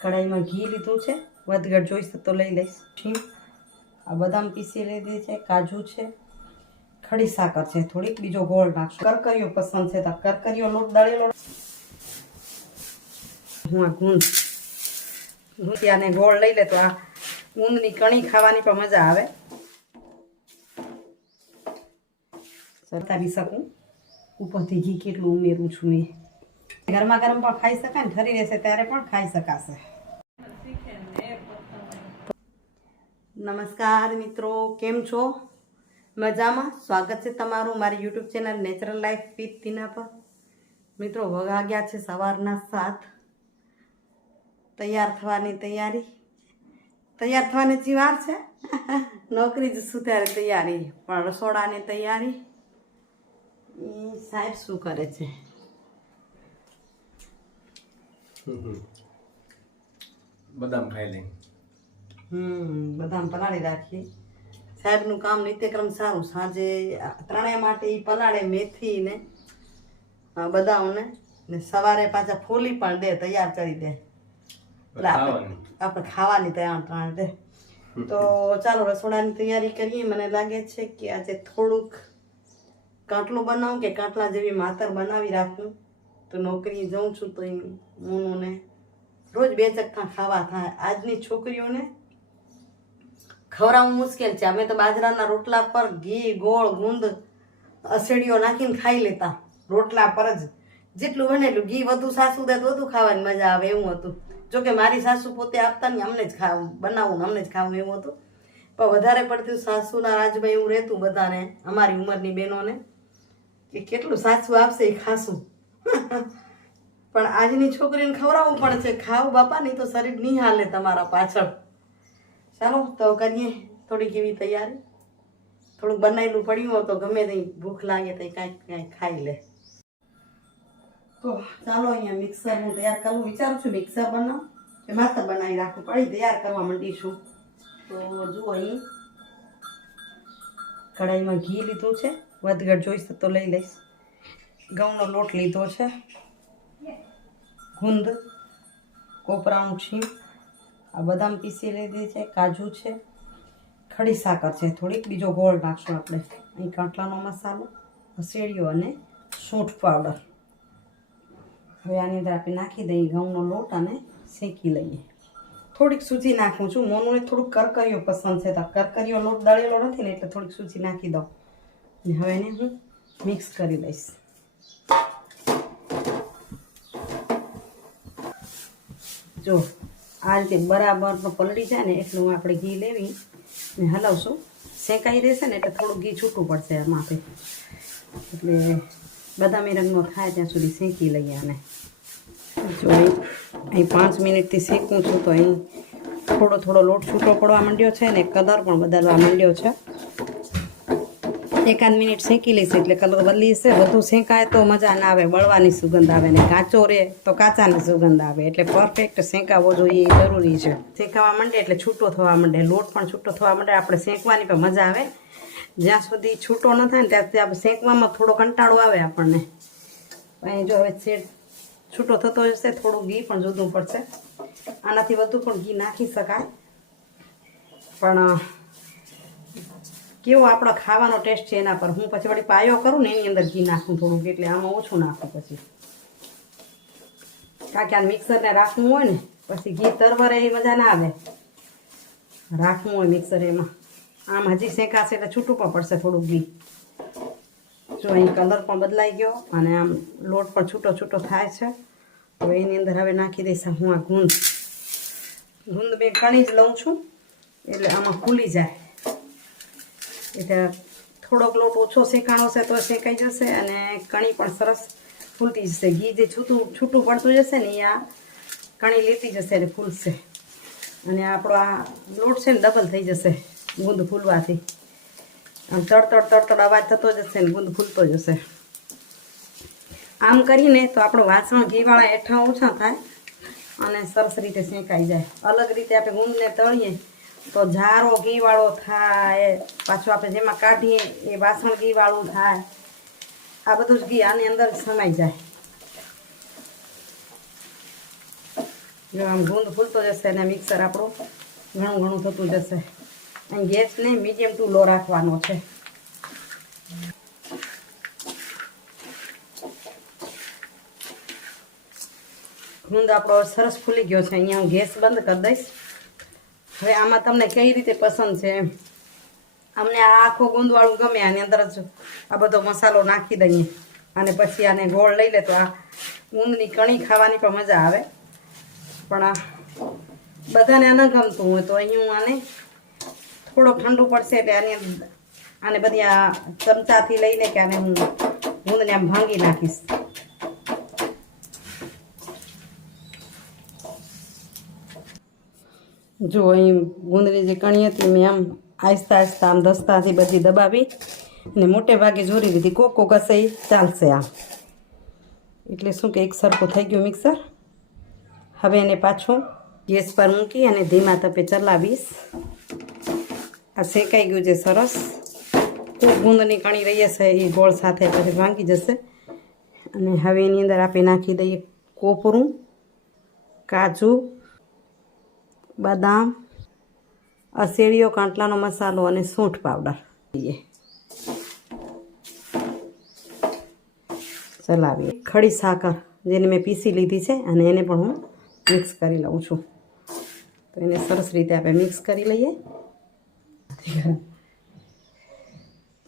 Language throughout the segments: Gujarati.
કઢાઈમાં ઘી લીધું છે, વધઘટ જોઈશે તો લઈ લઈશ. આ બદામ પીસી લીધી છે, કાજુ છે, ખડી સાકર છે થોડીક, બીજો ગોળ નાખશું. કરકરીઓ પસંદ છે તો કરકરીઓ લોટ દળેલો હું આ ગુંદિયાને ગોળ લઈ લે તો આ ઊંધની કણી ખાવાની પણ મજા આવે. બતાવી શકું ઉપરથી ઘી કેટલું ઉમેરું છું. એ ગરમા ગરમ પણ ખાઈ શકાય ને, ઠરી રહેશે ત્યારે પણ ખાઈ શકાશે. નમસ્કાર મિત્રો, કેમ છો? મજામાં? સ્વાગત છે તમારું મારી YouTube channel natural life with Tina પર. મિત્રો, વાગ્યા છે સવારના 7. તૈયાર થવાની તૈયારી. તૈયાર થવાની જ વાર છે. નોકરી જ શું ત્યારે તૈયારી, પણ રસોડાની તૈયારી. સાહેબ શું કરે છે? બદામ ખાઈ લઈ. બદામ પલાળી રાખી. સાહેબનું કામ નિત્યક્રમ સારું. સાંજે ત્રણેય માટે એ પલાળે, મેથી ને બદામને, ને સવારે પાછા ફોલી પણ દે, તૈયાર કરી દે. એટલે આપણે ખાવાની તૈયાર દે. તો ચાલો રસોડાની તૈયારી કરીએ. મને લાગે છે કે આજે થોડુંક કાંટલું બનાવું કે કાંટલા જેવી માતર બનાવી રાખું. તો નોકરી જાઉં છું તો મોનુને રોજ 2 ચખ્ઠા ખાવા થાય. આજની છોકરીઓને ખવડાવવું મુશ્કેલ છે. અમે તો બાજરાના રોટલા પર ઘી, ગોળ, ગુંદ, અસેડીઓ નાખીને ખાઈ લેતા. રોટલા પર જ જેટલું બને એટલું ઘી વધુ સાસુ દે તો વધુ ખાવાની મજા આવે એવું હતું. જોકે મારી સાસુ પોતે આપતા ને અમને જ ખાવું બનાવવું, અમને જ ખાવું એવું હતું. પણ વધારે પડતું સાસુના રાજભાઈ એવું રહેતું બધાને, અમારી ઉંમરની બહેનોને, કે કેટલું સાસુ આપશે એ ખાશું. પણ આજની છોકરીને ખવડાવવું પણ છે. ખાવ બાપા, નહીં તો શરીર નહીં હાલે તમારા પાછળ. ચાલો તો કરીએ થોડીક એવી તૈયારી. થોડુંક બનાવેલું પડ્યું હોય તો ગમે તે ભૂખ લાગે તો કાંઈક ખાઈ લે. તો ચાલો અહીંયા મિક્સર હું તૈયાર કરવું વિચારું છું. મિક્સર બનાવું કે માત્ર બનાવી રાખું. પડી તૈયાર કરવા માંડીશું. તો જુઓ, અહીં કઢાઈમાં ઘી લીધું છે, વધઘટ જોઈશે તો લઈ લઈશ. ઘઉંનો લોટ લીધો છે, ગુંદ, કોપરાનું છીણ, આ બદામ પીસી લીધી છે, કાજુ છે, ખડી સાકર છે થોડીક, બીજો ગોળ નાખશું આપણે. અહીં કાંટલાનો મસાલો, અસેડીઓ અને સૂંઠ પાવડર. હવે આની અંદર આપણે નાખી દઈએ ઘઉંનો લોટ અને શેકી લઈએ. થોડીક સૂજી નાખું છું. મોનુને થોડુંક કરકરીઓ પસંદ છે તો કરકરીઓ લોટ દળેલો નથી ને એટલે થોડીક સૂજી નાખી દઉં. અને હવે એને હું મિક્સ કરી લઈશ. જો આ રીતે બરાબર પલળી જાય ને એટલું આપણે ઘી લેવી ને હલાવશું. શેકાઈ રહેશે ને એટલે થોડું ઘી છૂટું પડશે આમાં આપણે. એટલે બદામી રંગનો થાય ત્યાં સુધી શેકી લઈએ આને. જો અહીં 5 મિનિટથી શેકું છું તો અહીં થોડો લોટ છૂટો પડવા માંડ્યો છે ને કલર પણ બદલવા માંડ્યો છે. 1-8 મિનિટ શેકી લઈશ એટલે કલર બદલી જશે. વધુ શેકાય તો મજા ના આવે, બળવાની સુગંધ આવે, ને કાચો રહે તો કાચાની સુગંધ આવે. એટલે પરફેક્ટ શેકાવો જોઈએ એ જરૂરી છે. શેકાવા માંડે એટલે છૂટો થવા માંડે, લોટ પણ છૂટો થવા માંડે. આપણે શેકવાની પણ મજા આવે. જ્યાં સુધી છૂટો ન થાય ને ત્યાં સુધી આપણે શેકવામાં થોડો કંટાળો આવે આપણને. અહીં જો હવે છૂટો થતો જશે, થોડું ઘી પણ જોતું પડશે. આનાથી વધુ પણ ઘી નાખી શકાય, પણ કેવો આપણો ખાવાનો ટેસ્ટ છે એના પર. હું પછી વળી પાયો કરું ને એની અંદર ઘી નાખું થોડુંક, એટલે આમાં ઓછું નાખું પછી. કારણ કે આ મિક્સરને રાખવું હોય ને પછી ઘી તરવરે એ મજા ના આવે. રાખવું હોય મિક્સર એમાં. આમ હજી શેકાશે એટલે છૂટું પણ પડશે થોડુંક ઘી. જો અહીં કલર પણ બદલાઈ ગયો અને આમ લોટ પણ છૂટો થાય છે. હવે એની અંદર હવે નાખી દઈશ હું આ ગુંદ મેં કણી જ લઉં છું એટલે આમાં ફૂલી જાય. એટલે થોડોક લોટ ઓછો શેકાણો છે તો શેકાઈ જશે અને કણી પણ સરસ ફૂલતી જશે. ઘી જે છૂટું પડતું જશે ને એ આ કણી લેતી જશે એટલે ફૂલશે. અને આપણો આ લોટ છે ને ડબલ થઈ જશે ગુંદ ફૂલવાથી. આમ તડ અવાજ થતો જશે ને ગુંદ ફૂલતો જશે. આમ કરીને તો આપણું વાસણ ઘીવાળા હેઠા ઓછા થાય અને સરસ રીતે શેકાઈ જાય. અલગ રીતે આપણે ગુંદને તળીએ તો જારો ઘીવાળો થાય, પાછું આપણે જેમાં કાઢીએ એ વાસણ ઘીવાળું થાય. આ બધું જ ઘી આની અંદર સમાઈ જાય. જો આમ ગુંદ ફૂલતો જશે અને મિક્સર આપણું ઘણું ઘણું થતું જશે. અને ગેસને મીડિયમ ટુ લો રાખવાનો છે. ગુંદ આપણો સરસ ફૂલી ગયો છે. અહીંયા હું ગેસ બંધ કરી દઈશ. હવે આમાં તમને કઈ રીતે પસંદ છે એમ. અમને આ આખો ગુંદવાળું ગમે, આની અંદર જ આ બધો મસાલો નાખી દઈએ અને પછી આને ગોળ લઈ લે તો આ ગુંદની કણી ખાવાની પણ મજા આવે. પણ આ બધાને આ ન ગમતું હોય તો અહીં હું આને થોડોક ઠંડુ પડશે એટલે આને બધી આ ચમચાથી લઈને કે આને હું ગુંદને આમ ભાંગી નાખીશ. જો અહીં ગુંદની જે કણી હતી મેં આમ આહિસ્તા આહિસ્તા આમ દસ્તાથી બધી દબાવી અને મોટે ભાગે જોરી લીધી. કોક કોક હશે એ ચાલશે આમ. એટલે શું કે એક સરખું થઈ ગયું મિક્સર. હવે એને પાછું ગેસ પર મૂકી અને ધીમા તપે ચલાવીશ. આ શેકાઈ ગયું છે સરસ. ખૂબ ગુંદની કણી રહી હશે એ ગોળ સાથે પછી ભાંગી જશે. અને હવે એની અંદર આપણે નાખી દઈએ કોપરું, કાજુ, બદામ, અસેડીયો, કાંટલાનો મસાલો અને સૂંઠ પાવડર. ચલાવીએ. ખડી સાકર જેને મેં પીસી લીધી છે અને એને પણ હું મિક્સ કરી લઉં છું. તો એને સરસ રીતે આપણે મિક્સ કરી લઈએ.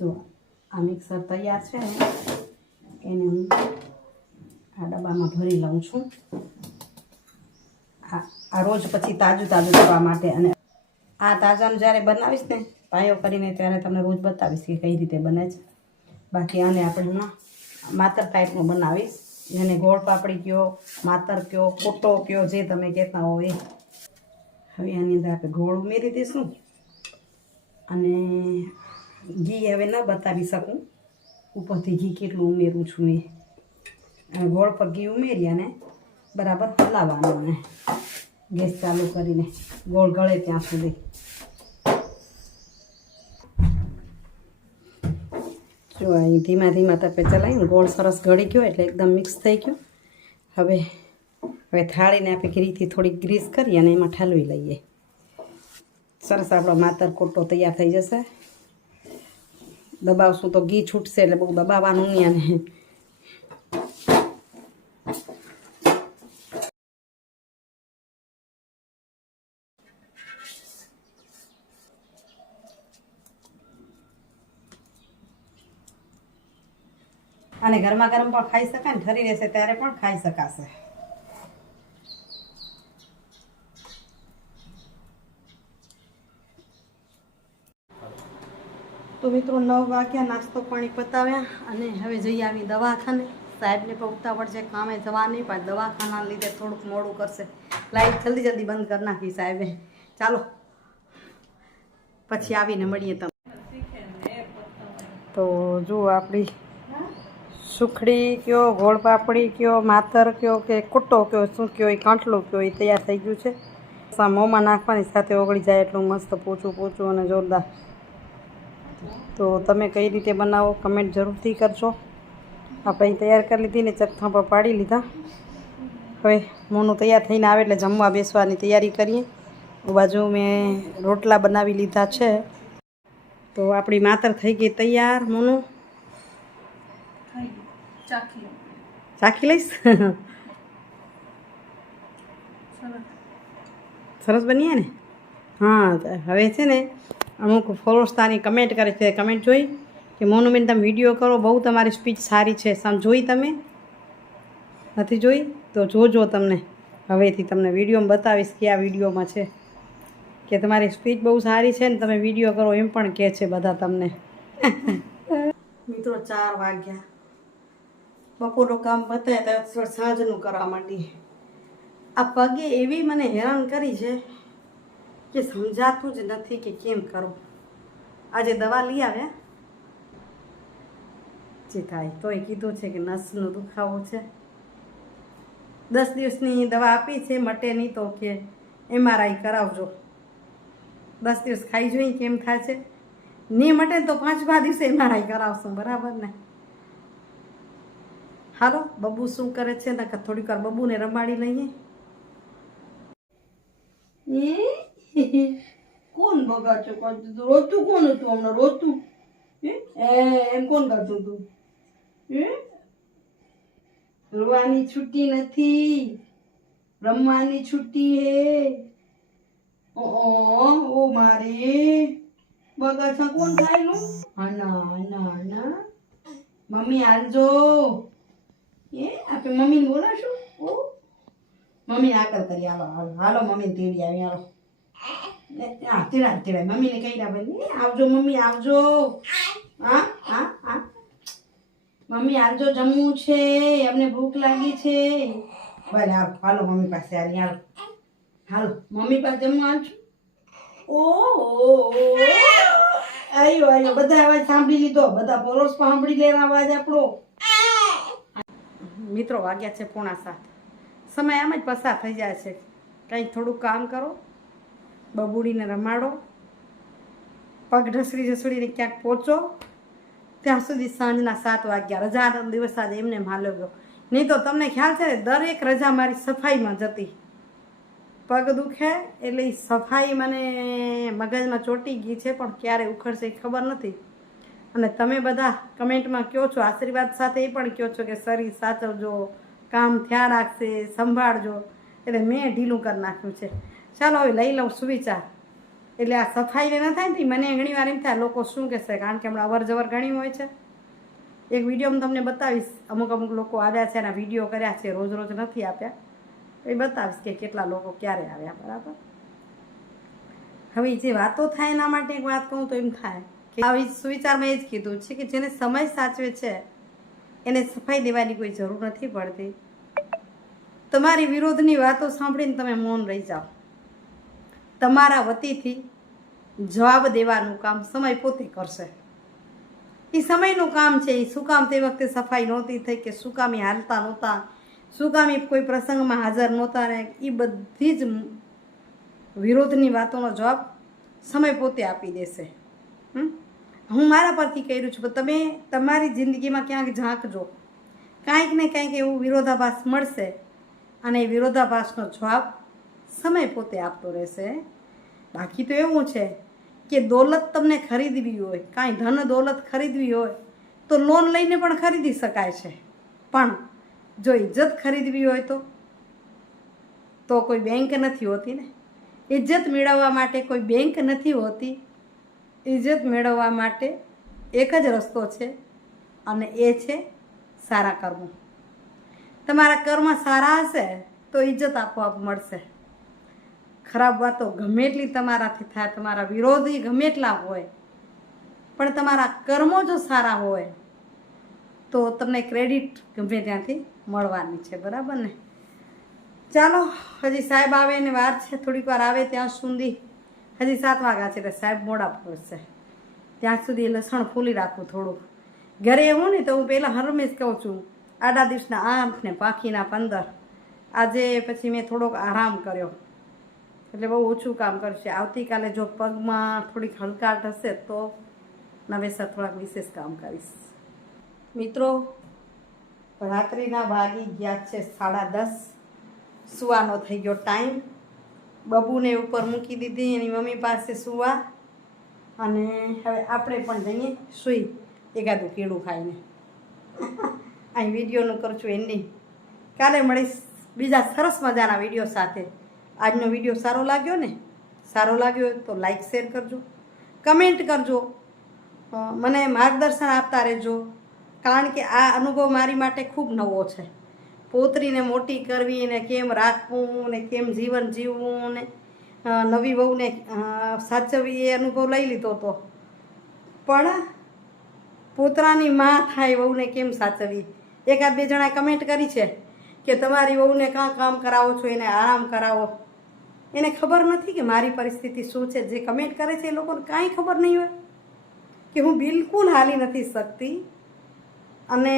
જો આ મિક્સર તૈયાર છે ને એને હું આ ડબ્બામાં ભરી લઉં છું. આ રોજ પછી તાજું તાજું કરવા માટે. અને આ તાજાનું જ્યારે બનાવીશ ને પાયો કરીને ત્યારે તમને રોજ બતાવીશ કે કઈ રીતે બને છે. બાકી આને આપણે હમણાં માતર ટાઈપનું બનાવીશ, જેને ગોળ પાપડી કયો, માતર કયો, કોટો કયો, જે તમે કહેતા હો એ. હવે આની અંદર આપણે ગોળ ઉમેરી દઈશું અને ઘી હવે ન બતાવી શકું ઉપરથી ઘી કેટલું ઉમેરું છું એ. અને ગોળ પર ઘી ઉમેરી અને બરાબર હલાવવાનું અને ગેસ ચાલુ કરીને ગોળ ગળે ત્યાં સુધી. જો અહીં ધીમા ધીમા તપે ચલાવીને ગોળ સરસ ગળી ગયો એટલે એકદમ મિક્સ થઈ ગયો. હવે થાળીને આપણે ઘીથી થોડીક ગ્રીસ કરી અને એમાં ઠાલવી લઈએ. સરસ આપણો માતર કોટો તૈયાર થઈ જશે. દબાવશું તો ઘી છૂટશે એટલે બહુ દબાવવાનું નહીં. અને અને ગરમા ગરમ પણ ખાઈ શકાય ને ઠરી રહેશે ત્યારે પણ ખાઈ શકાશે. તો મિત્રો 9 વાગ્યા, નાસ્તો પાણી પતાવ્યા અને હવે જઈ આવી દવાખાને. સાહેબને પણ ઉતાવળ છે, કામે જવાની, પણ દવાખાના લીધે થોડુંક મોડું કરશે. લાઈટ જલ્દી જલ્દી બંધ કરી નાખી સાહેબે. ચાલો પછી આવીને મળીએ તમે. તો જુઓ આપણી સુખડી કયો, ગોળ પાપડી કયો, માતર કયો કે કોટો કયો, શું કયો એ કાંઠલું કયો એ તૈયાર થઈ ગયું છે. મોંમાં નાખવાની સાથે ઓગળી જાય એટલું મસ્ત પોચું પોચું અને જોરદાર. તો તમે કઈ રીતે બનાવો કમેન્ટ જરૂરથી કરજો. આપણે તૈયાર કરી લીધી ને ચખ્થા પર પાડી લીધા. હવે મોનું તૈયાર થઈને આવે એટલે જમવા બેસવાની તૈયારી કરીએ. બાજુ મેં રોટલા બનાવી લીધા છે. તો આપણી માતર થઈ ગઈ તૈયાર. મોનું ચાખી લઈશ. સરસ બનીએ ને? હા. હવે છે ને અમુક ફોલોસ્તાની કમેન્ટ કરે છે. કમેન્ટ જોઈ કે મોનુબેન તમે વિડીયો કરો, બહુ તમારી સ્પીચ સારી છે. જોઈ તમે નથી જોઈ તો જોજો. તમને હવેથી તમને વિડીયોમાં બતાવીશ કે આ વિડીયોમાં છે કે તમારી સ્પીચ બહુ સારી છે ને તમે વિડીયો કરો એમ પણ કહે છે બધા તમને. મિત્રો 4 વાગ્યા. બપોરનું કામ પતાય તો સાંજનું કરવા માંડી. આ પગે એવી મને હેરાન કરી છે કે સમજાતું જ નથી કે કેમ કરું. આજે દવા લઈ આવ્યા જે થાય તોય કીધું છે કે નસનો દુખાવો છે. 10 દિવસની દવા આપી છે, મટે નહીં તો કે MRI કરાવજો. 10 દિવસ ખાઈ જોઈએ કેમ થાય છે. નહીં મટે તો 5મા દિવસે MRI કરાવશું. બરાબર ને? હાલો બબુ શું કરે છે ને થોડીક વાર બબુને રમાડી લઈએ. કોણ બગાડતું કરતું હતું? રોતું કોણ હતું હમણાં? રોતું એમ કોણ કરતું હતું? રોવાની છુટ્ટી નથી, રમવાની છુટ્ટી હે. ઓ મારી બગાસા કોણ ખાયલું? ના ના ના મમ્મી હાલજો. આપણે મમ્મીને બોલાશું. ઓ મમ્મી આકલ કરી. હાલો હાલો હાલો મમ્મીને તેડી આવી. હાલો હા તેડા તેડા મમ્મીને કહી દે ભાઈ આવજો મમ્મી આવજો. હા હા હા મમ્મી આવજો, જમવું છે, અમને ભૂખ લાગી છે. ભલે હાલો હાલો મમ્મી પાસે આવી. હાલો હાલો મમ્મી પાસે જમવા આવજો. ઓ આયો આયો બધા અવાજ સાંભળી લીધો. બધા પડોશ સાંભળી લે અવાજ આપણો. મિત્રો વાગ્યા છે 6:45. સમય આમ જ પસાર થઈ જાય છે. કંઈક થોડું કામ કરો, બબુડીને રમાડો, પગ ઢસડીને ક્યાંક પહોંચો, ત્યાં સુધી સાંજના 7 વાગ્યા. રજાનો દિવસ આજે એમને હાલ્યો ગયો. નહીં તો તમને ખ્યાલ છે દરેક રજા મારી સફાઈમાં જતી. પગ દુખે એટલે એ સફાઈ મને મગજમાં ચોંટી ગઈ છે, પણ ક્યારે ઉખડશે એ ખબર નથી. અને તમે બધા કમેન્ટમાં કહો છો, આશીર્વાદ સાથે એ પણ કહો છો કે શરીર સાચવજો, કામ થયા રાખશે, સંભાળજો. એટલે મેં ઢીલું કરી નાખ્યું છે. ચાલો હવે લઈ લઉં સુવિચાર. એટલે આ સફાઈને ન થાય ને મને ઘણી વાર એમ થાય લોકો શું કહેશે, કારણ કે હમણાં અવર જવર ઘણી હોય છે. એક વિડીયોમાં તમને બતાવીશ, અમુક લોકો આવ્યા છે, એના વિડીયો કર્યા છે, રોજ રોજ નથી આપ્યા. એ બતાવીશ કે કેટલા લોકો ક્યારે આવ્યા. બરાબર. હવે જે વાતો થાય એના માટે એક વાત કહું તો એમ થાય કે આવી સુવિચારમાં એ જ કીધું છે કે જેને સમય સાચવે છે એને સફાઈ દેવાની કોઈ જરૂર નથી પડતી. તમારી વિરોધની વાતો સાંભળીને તમે મૌન રહી જાઓ. તમારા વતીથી જવાબ દેવાનું કામ સમય પોતે કરશે. એ સમયનું કામ છે. એ શું કામ તે વખતે સફાઈ નહોતી થઈ, કે શું કામ એ હાલતા નહોતા, શું કામ એ કોઈ પ્રસંગમાં હાજર નહોતા, ને એ બધી જ વિરોધની વાતોનો જવાબ સમય પોતે આપી દેશે. હું મારા પરથી કહી રહ્યું છું, પણ તમે તમારી જિંદગીમાં ક્યાંક ઝાંકજો, કાંઈક ને કાંઈક એવું વિરોધાભાસ મળશે, અને એ વિરોધાભાસનો જવાબ સમય પોતે આપતો રહેશે. બાકી તો એવું છે કે દોલત તમને ખરીદવી હોય, કાંઈ ધન દોલત ખરીદવી હોય તો લોન લઈને પણ ખરીદી શકાય છે. પણ જો ઇજ્જત ખરીદવી હોય તો કોઈ બેંક નથી હોતી ને. ઇજ્જત મેળવવા માટે કોઈ બેંક નથી હોતી. ઇજ્જત મેળવવા માટે એક જ રસ્તો છે, અને એ છે સારા કર્મો. તમારા કર્મ સારા હશે તો ઇજ્જત આપોઆપ મળશે. ખરાબ વાતો ગમે એટલી તમારાથી થાય, તમારા વિરોધી ગમે એટલા હોય, પણ તમારા કર્મો જો સારા હોય તો તમને ક્રેડિટ ગમે ત્યાંથી મળવાની છે. બરાબર ને? ચાલો હજી સાહેબ આવે ને વાર છે, થોડીક વાર આવે ત્યાં સુધી. હજી 7 વાગ્યા છે એટલે સાહેબ મોડા પહોંચશે. ત્યાં સુધી લસણ ફૂલી રાખું થોડુંક. ઘરે હું ને તો હું પહેલાં હરમેશ કહું છું, આડા દિવસના 8 ને બાકીના 15. આજે પછી મેં થોડોક આરામ કર્યો, એટલે બહુ ઓછું કામ કરશે. આવતીકાલે જો પગમાં થોડીક હલકાટ હશે તો નવેસર થોડાક વિશેષ કામ કરીશ. મિત્રો રાત્રિના વાગી ગયા છે 10:30. સુવાનો થઈ ગયો ટાઈમ. બબુને ઉપર મૂકી દીધી એની મમ્મી પાસે સુવા, અને હવે આપણે પણ જઈએ સૂઈ એકાદું કેળું ખાઈને. અહીં વિડીયોનું કરું છું એન્ડિંગ. કાલે મળીશ બીજા સરસ મજાના વિડીયો સાથે. આજનો વિડીયો સારો લાગ્યો ને? સારો લાગ્યો તો લાઈક શેર કરજો, કમેન્ટ કરજો, મને માર્ગદર્શન આપતા રહેજો. કારણ કે આ અનુભવ મારી માટે ખૂબ નવો છે. પોતરીને મોટી કરવી ને કેમ રાખવું ને કેમ જીવન જીવવું ને નવી વહુને સાચવવી એ અનુભવ લઈ લીધો હતો, પણ પોતરાની માં થાય વહુને કેમ સાચવવી. 1-2 જણાએ કમેન્ટ કરી છે કે તમારી વહુને કાં કામ કરાવો છો, એને આરામ કરાવો. એને ખબર નથી કે મારી પરિસ્થિતિ શું છે. જે કમેન્ટ કરે છે એ લોકોને કાંઈ ખબર નહીં હોય કે હું બિલકુલ હાલી નથી શકતી. અને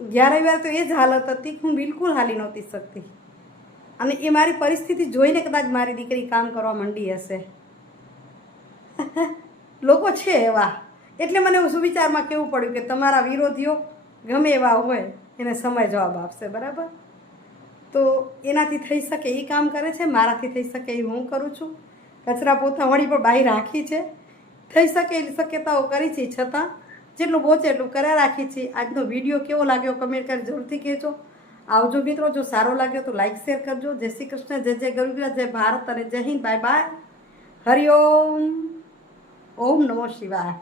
જ્યારે વાર તો એ જ હાલત હતી કે હું બિલકુલ હાલી નહોતી શકતી. અને એ મારી પરિસ્થિતિ જોઈને કદાચ મારી દીકરી કામ કરવા માંડી હશે. લોકો છે એવા. એટલે મને એવું સુવિચારમાં કહેવું પડ્યું કે તમારા વિરોધીઓ ગમે એવા હોય એને સમય જવાબ આપશે. બરાબર? તો એનાથી થઈ શકે એ કામ કરે છે, મારાથી થઈ શકે એ હું કરું છું. કચરા પોતા વળી પણ બાઈ રાખી છે, થઈ શકે એવી શક્યતાઓ કરી છે, છતાં જેટલું પહોંચે એટલું કર્યા રાખી છે. આજનો વિડીયો કેવો લાગ્યો કમેન્ટ કરી જરૂરથી કહેજો. આવજો મિત્રો, જો સારો લાગ્યો તો લાઈક શેર કરજો. જય શ્રી કૃષ્ણ, જય જય ગરુડા, જય ભારત અને જય હિન્દ. Bye bye. હરિઓમ. ઓમ નમો શિવાય.